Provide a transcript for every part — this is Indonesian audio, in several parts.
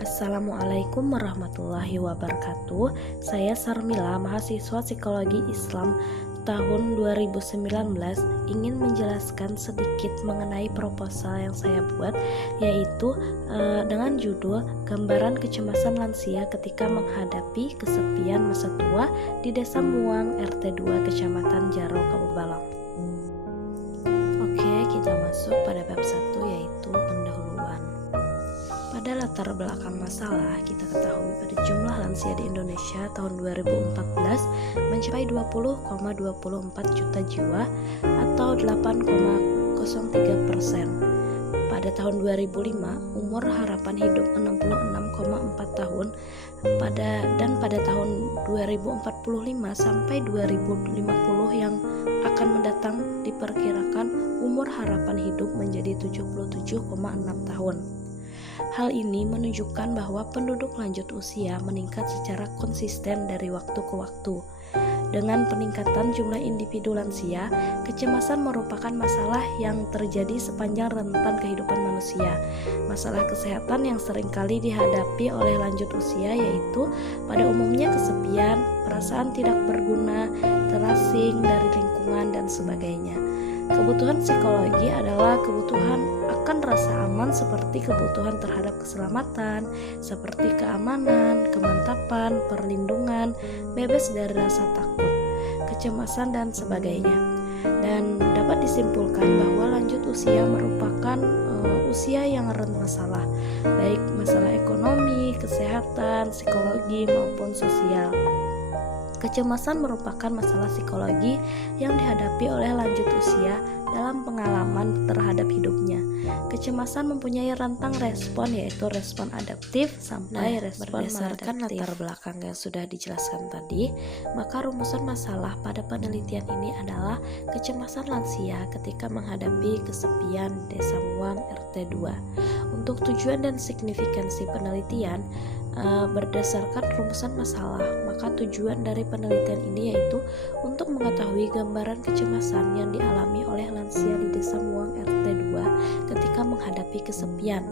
Assalamualaikum warahmatullahi wabarakatuh. Saya Sarmila, mahasiswa Psikologi Islam tahun 2019, ingin menjelaskan sedikit mengenai proposal yang saya buat, yaitu dengan judul Gambaran Kecemasan Lansia Ketika Menghadapi Kesepian Masa Tua di Desa Muang, RT 2, Kecamatan Jaro, Kabupaten Balang. Oke, kita masuk pada bab 1, yaitu pendahuluan. Pada latar belakang masalah, kita ketahui pada jumlah lansia di Indonesia tahun 2014 mencapai 20,24 juta jiwa atau 8,03%. Pada tahun 2005, umur harapan hidup 66,4 tahun dan pada tahun 2045 sampai 2050 yang akan mendatang diperkirakan umur harapan hidup menjadi 77,6 tahun. Hal ini menunjukkan bahwa penduduk lanjut usia meningkat secara konsisten dari waktu ke waktu. Dengan peningkatan jumlah individu lansia, kecemasan merupakan masalah yang terjadi sepanjang rentan kehidupan manusia. Masalah kesehatan yang seringkali dihadapi oleh lanjut usia yaitu pada umumnya kesepian, perasaan tidak berguna, terasing dari lingkungan, dan sebagainya. Kebutuhan psikologi adalah kebutuhan akan rasa aman seperti kebutuhan terhadap keselamatan, seperti keamanan, kemantapan, perlindungan, bebas dari rasa takut, kecemasan, dan sebagainya. Dan dapat disimpulkan bahwa lanjut usia merupakan usia yang rentan masalah, baik masalah ekonomi, kesehatan, psikologi, maupun sosial. Kecemasan merupakan masalah psikologi yang dihadapi oleh lanjut usia dalam pengalaman terhadap hidupnya. Kecemasan mempunyai rentang respon, yaitu respon adaptif sampai respon berdasarkan maladaptif. Latar belakang yang sudah dijelaskan tadi, maka rumusan masalah pada penelitian ini adalah kecemasan lansia ketika menghadapi kesepian Desa Muang, RT 2. Untuk tujuan dan signifikansi penelitian, berdasarkan rumusan masalah, maka tujuan dari penelitian ini yaitu untuk mengetahui gambaran kecemasan yang dialami oleh lansia di Desa Muang, RT 2 ketika menghadapi kesepian.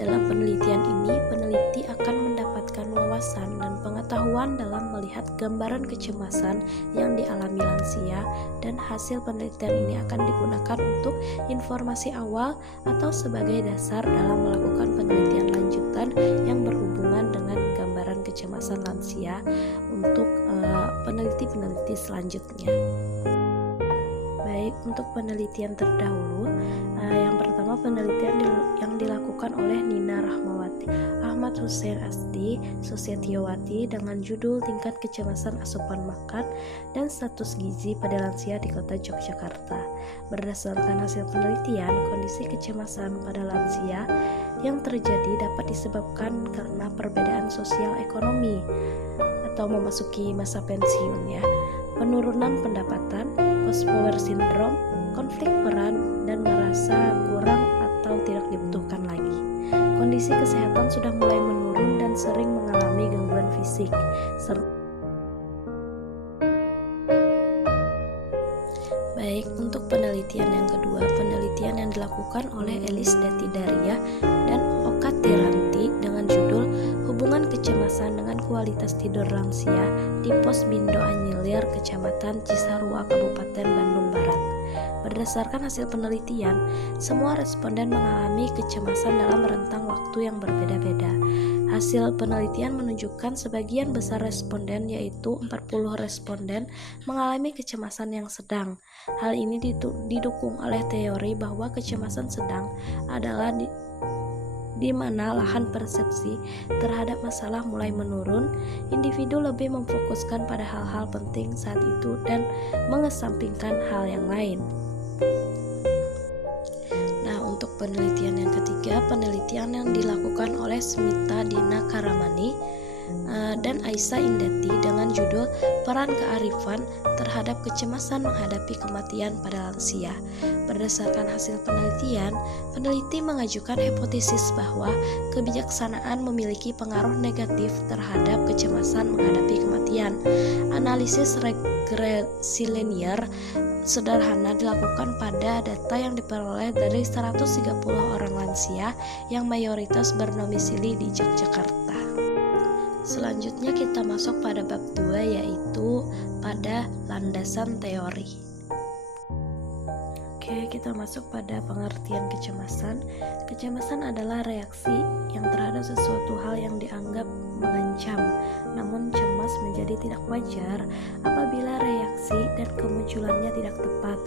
Dalam penelitian ini, peneliti akan mendapatkan wawasan dan pengetahuan dalam melihat gambaran kecemasan yang dialami lansia, dan hasil penelitian ini akan digunakan untuk informasi awal atau sebagai dasar dalam melakukan penelitian lanjutan yang berhubungan dengan gambaran kecemasan lansia untuk peneliti-peneliti selanjutnya. Baik, untuk penelitian terdahulu, yang pertama penelitian yang dilakukan oleh Nina Rahmawati, Ahmad Hussein Asdi, Susiatiowati dengan judul Tingkat Kecemasan Asupan Makan dan Status Gizi pada Lansia di Kota Yogyakarta. Berdasarkan hasil penelitian, kondisi kecemasan pada lansia yang terjadi dapat disebabkan karena perbedaan sosial ekonomi atau memasuki masa pensiun, penurunan pendapatan, post-power syndrome, konflik peran, dan merasa kurang atau tidak dibutuhkan lagi. Kondisi kesehatan sudah mulai menurun dan sering mengalami gangguan fisik. Baik, untuk penelitian yang kedua, penelitian yang dilakukan oleh Elis Detidaria dan Oka Tiranti dengan judul Hubungan Kecemasan dengan Kualitas Tidur Lansia di Pos Bindo Anyilir, Kecamatan Cisarua, Kabupaten Bandung Barat. Berdasarkan hasil penelitian, semua responden mengalami kecemasan dalam rentang waktu yang berbeda-beda. Hasil penelitian menunjukkan sebagian besar responden, yaitu 40 responden, mengalami kecemasan yang sedang. Hal ini didukung oleh teori bahwa kecemasan sedang adalah di mana lahan persepsi terhadap masalah mulai menurun, individu lebih memfokuskan pada hal-hal penting saat itu dan mengesampingkan hal yang lain. Nah, untuk penelitian yang ketiga, penelitian yang dilakukan oleh Smita Dina Karamani dan Aisyah Indati dengan judul Peran Kearifan Terhadap Kecemasan Menghadapi Kematian pada Lansia. Berdasarkan hasil penelitian, peneliti mengajukan hipotesis bahwa kebijaksanaan memiliki pengaruh negatif terhadap kecemasan menghadapi kematian. Analisis regresi linear sederhana dilakukan pada data yang diperoleh dari 130 orang lansia yang mayoritas berdomisili di Yogyakarta. Selanjutnya kita masuk pada bab 2, yaitu pada landasan teori. Oke, kita masuk pada pengertian kecemasan. Kecemasan adalah reaksi yang terhadap sesuatu hal yang dianggap mengancam. Namun cemas menjadi tidak wajar apabila reaksi dan kemunculannya tidak tepat,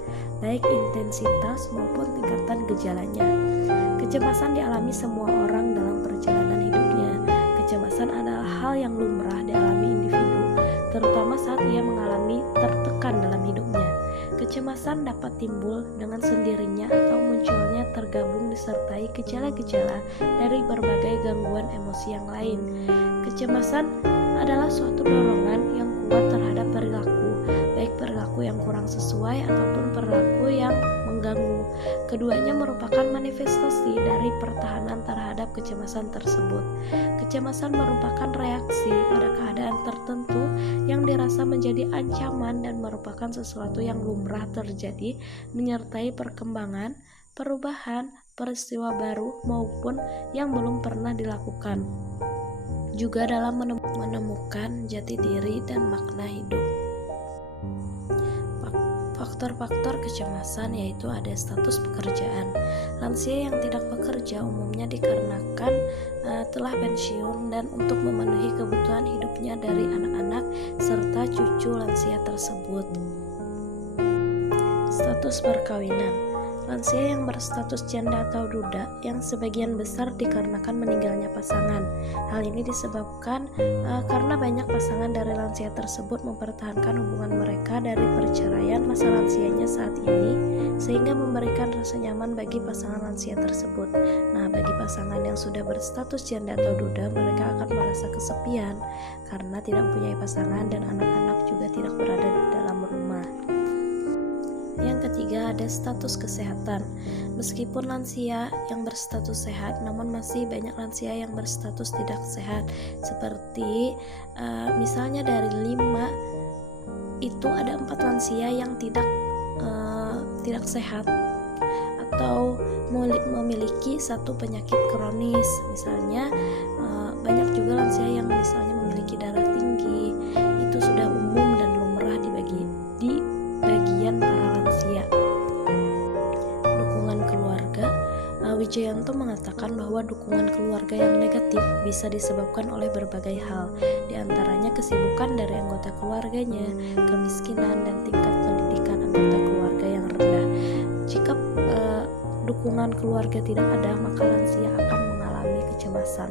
baik intensitas maupun tingkatan gejalanya. Kecemasan dialami semua orang dalam perjalanan hidupnya. Kecemasan adalah hal yang lumrah dialami individu, terutama saat ia mengalami tertekan dalam hidupnya. Kecemasan dapat timbul dengan sendirinya atau munculnya tergabung disertai gejala-gejala dari berbagai gangguan emosi yang lain. Kecemasan adalah suatu dorongan yang kuat terhadap perilaku, baik perilaku yang kurang sesuai ataupun perilaku yang mengganggu. Keduanya merupakan manifestasi dari pertahanan terhadap kecemasan tersebut. Kecemasan merupakan reaksi pada keadaan tertentu yang dirasa menjadi ancaman dan merupakan sesuatu yang lumrah terjadi, menyertai perkembangan, perubahan, peristiwa baru maupun yang belum pernah dilakukan. Juga dalam menemukan jati diri dan makna hidup. Faktor-faktor kecemasan yaitu ada status pekerjaan. Lansia yang tidak bekerja umumnya dikarenakan telah pensiun dan untuk memenuhi kebutuhan hidupnya dari anak-anak serta cucu lansia tersebut. Status perkawinan. Lansia yang berstatus janda atau duda yang sebagian besar dikarenakan meninggalnya pasangan. Hal ini disebabkan karena banyak pasangan dari lansia tersebut mempertahankan hubungan mereka dari perceraian masa lansianya saat ini, sehingga memberikan rasa nyaman bagi pasangan lansia tersebut. Nah, bagi pasangan yang sudah berstatus janda atau duda, mereka akan merasa kesepian karena tidak mempunyai pasangan dan anak-anak juga tidak berada di dalam rumah. Yang ketiga ada status kesehatan. Meskipun lansia yang berstatus sehat, namun masih banyak lansia yang berstatus tidak sehat. Seperti misalnya dari 5 itu ada 4 lansia yang tidak sehat atau memiliki satu penyakit kronis. Misalnya banyak juga lansia yang misalnya memiliki darah tinggi. Itu sudah umum dan lumrah di bagian para lansia. Dukungan keluarga. Wijayanto mengatakan bahwa dukungan keluarga yang negatif bisa disebabkan oleh berbagai hal, diantaranya kesibukan dari anggota keluarganya, kemiskinan, dan tingkat pendidikan anggota keluarga yang rendah. Jika dukungan keluarga tidak ada, maka lansia akan mengalami kecemasan.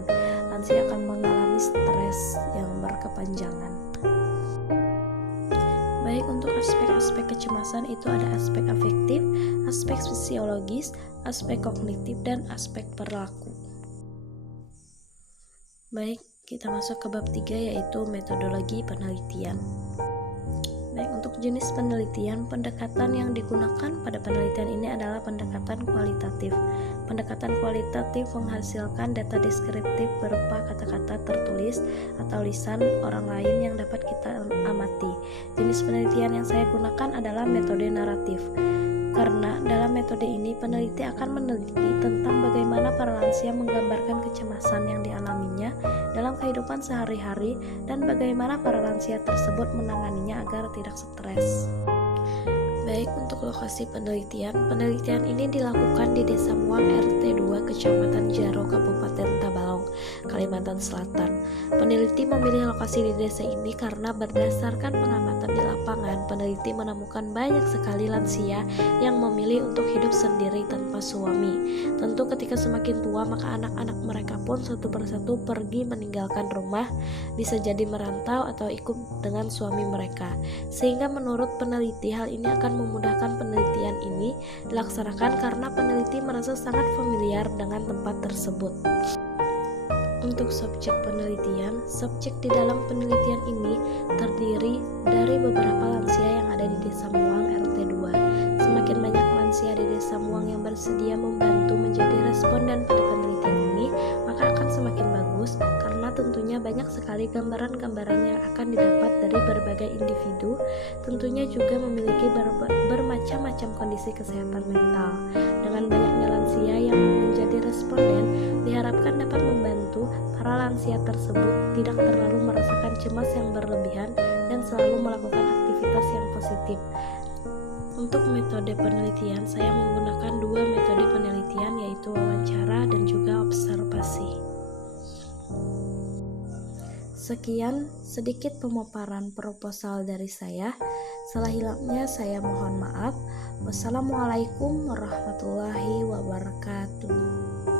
Lansia akan mengalami stres yang berkepanjangan. Baik, untuk aspek-aspek kecemasan itu ada aspek afektif, aspek fisiologis, aspek kognitif, dan aspek perilaku. Baik, kita masuk ke bab 3 yaitu metodologi penelitian. Baik, untuk jenis penelitian, pendekatan yang digunakan pada penelitian ini adalah pendekatan kualitatif. Pendekatan kualitatif menghasilkan data deskriptif berupa kata-kata tertulis atau lisan orang lain yang dapat kita amati. Jenis penelitian yang saya gunakan adalah metode naratif. Karena dalam metode ini peneliti akan meneliti tentang bagaimana para lansia menggambarkan kecemasan yang dialaminya dalam kehidupan sehari-hari dan bagaimana para lansia tersebut menanganinya agar tidak stres. Baik, untuk lokasi penelitian ini dilakukan di Desa Muang RT 2 Kecamatan Jaro, Kabupaten Tabalong, Kalimantan Selatan. Peneliti memilih lokasi di desa ini karena berdasarkan pengamatan di lapangan, peneliti menemukan banyak sekali lansia yang memilih untuk hidup sendiri tanpa suami. Tentu ketika semakin tua, maka anak-anak mereka pun satu persatu pergi meninggalkan rumah, bisa jadi merantau atau ikut dengan suami mereka. Sehingga menurut peneliti hal ini akan memudahkan penelitian ini dilaksanakan karena peneliti merasa sangat familiar dengan tempat tersebut. Untuk subjek penelitian, subjek di dalam penelitian ini terdiri dari beberapa lansia yang ada di Desa Muang RT 2. Semakin banyak lansia di Desa Muang yang bersedia membantu menjadi responden pada penelitian ini, maka akan semakin bagus karena tentunya tentunya banyak sekali gambaran-gambaran yang akan didapat dari berbagai individu, tentunya juga memiliki bermacam-macam kondisi kesehatan mental. Dengan banyaknya lansia yang menjadi responden, diharapkan dapat membantu para lansia tersebut tidak terlalu merasakan cemas yang berlebihan dan selalu melakukan aktivitas yang positif. Untuk metode penelitian, saya menggunakan dua metode penelitian, yaitu wawancara dan juga observasi. Sekian sedikit pemaparan proposal dari saya. Salah hilangnya saya mohon maaf. Wassalamualaikum warahmatullahi wabarakatuh.